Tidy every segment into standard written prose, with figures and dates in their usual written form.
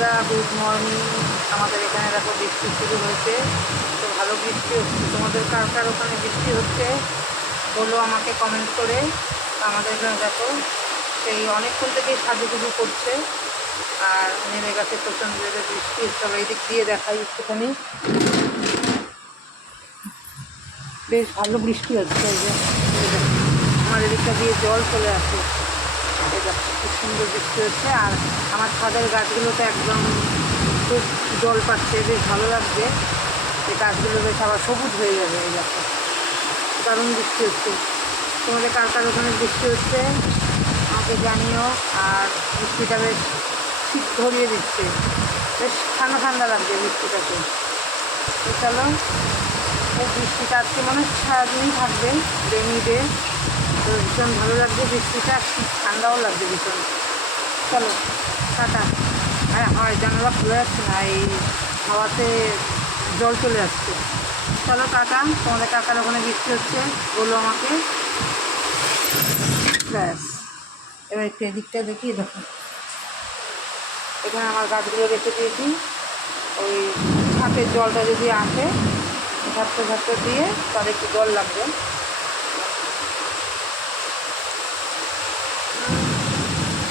বন্ধুরা, good morning. আমাদের এখানে দেখো বৃষ্টি শুরু হয়েছে, তো ভালো বৃষ্টি হচ্ছে। তোমাদের কার কার ওখানে বৃষ্টি হচ্ছে বলো আমাকে কমেন্ট করে। আমাদের এখানে দেখো সেই অনেকক্ষণ থেকেই সাজুগুজু করছে, আর নেমে গেছে প্রচণ্ড জোরে বৃষ্টি। তবে এই দিক দিয়ে দেখাই একটুখানি, বেশ ভালো বৃষ্টি হচ্ছে। এই যে আমার এদিকটা দিয়ে জল চলে আসে, এই দেখো খুব সুন্দর বৃষ্টি হচ্ছে। আর আমার ছাদের গাছগুলোতে একদম খুব জল পাচ্ছে, বেশ ভালো লাগছে। এই গাছগুলো বেশ আবার সবুজ হয়ে যাবে। এই দেখো দারুণ বৃষ্টি হচ্ছে। তোমাদের কার কার ওখানে বৃষ্টি হচ্ছে আমাকে জানিও। আর বৃষ্টিটা বেশ শীত ধরিয়ে দিচ্ছে, বেশ ঠান্ডা ঠান্ডা লাগছে বৃষ্টিটাকে। তো চলো, এই বৃষ্টিটা আজকে মনে হচ্ছে সারাদিনই থাকবে, রেনি ডে। তো ভীষণ ভালো লাগছে বৃষ্টিটা, শীত ঠান্ডাও লাগছে ভীষণ। চলো টাটা। হ্যাঁ হয়, জানালা খুলে যাচ্ছে না, এই হাওয়াতে জল চলে আসছে। চলো টাটা। তোমাদের কাকার ওখানে বৃষ্টি হচ্ছে বলো আমাকে। ব্যাস, এবার একটু এদিকটা দেখি। দেখো এখানে আমার গাছগুলো রেখে দিয়েছি, ওই ছাতের জলটা যদি আসে ঝাপটা ঝাপটা দিয়ে তার একটু জল লাগবে।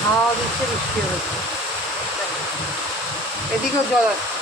হাওয়া দিচ্ছে, বৃষ্টি হচ্ছে, এদিকেও জল আসছে।